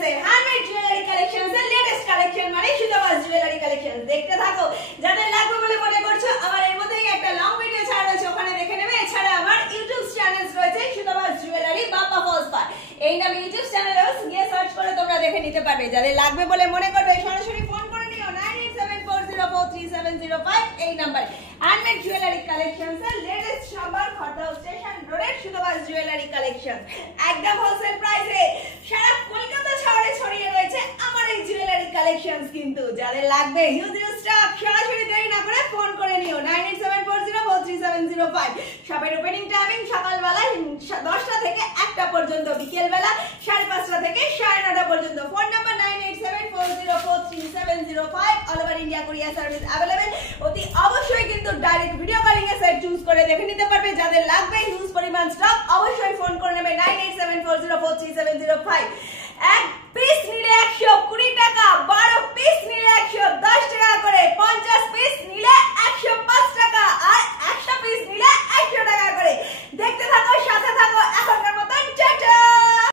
Collections এর handmade jewellery collections এর latest collection মানে সুতোবাস জুয়েলারি কালেকশনস দেখতে থাকো। যাদের লাগবে বলে মনে করছো আমার এর মধ্যেই একটা লং ভিডিও ছাড়া রয়েছে, ওখানে দেখে নেবে। এছাড়া আমার ইউটিউব চ্যানেল রয়েছে সুতোবাস জুয়েলারি বাপ্পা ফলস পার, এই নামে ইউটিউব চ্যানেলে গিয়ে সার্চ করে তোমরা দেখে নিতে পারবে। যাদের লাগবে বলে মনে করবে সরাসরি ফোন করে নিও 9874043705 এই নাম্বারে। হ্যান্ডমেড জুয়েলারি কালেকশনস এর লেটেস্ট সবার খড়দহ স্টেশন রোডের সুতোবাস জুয়েলারি কালেকশন একদম হোলসেল প্রাইসে সারা কলকাতা শহরে ছড়িয়ে রয়েছে আমার এই জুয়েলারি কালেকশনস। কিন্তু যাদের লাগবে হিউজ স্টক সরাসরি দেরি না করে ফোন করে নিও 9874043705। শপের ওপেনিং টাইমিং সকালবেলা 10টা থেকে 1টা পর্যন্ত, বিকেলবেলা 5:30টা থেকে 9:30 পর্যন্ত। Phone number 9874043705। All over India courier service available. অতি অবশ্যই কিন্তু ডাইরেক্ট ভিডিও কলিং এ সেট চুজ করে দেখে নিতে পারবে। যাদের লাগবে হিউজ পরিমাণ স্টক অবশ্যই ফোন করে নেবে 9874043705।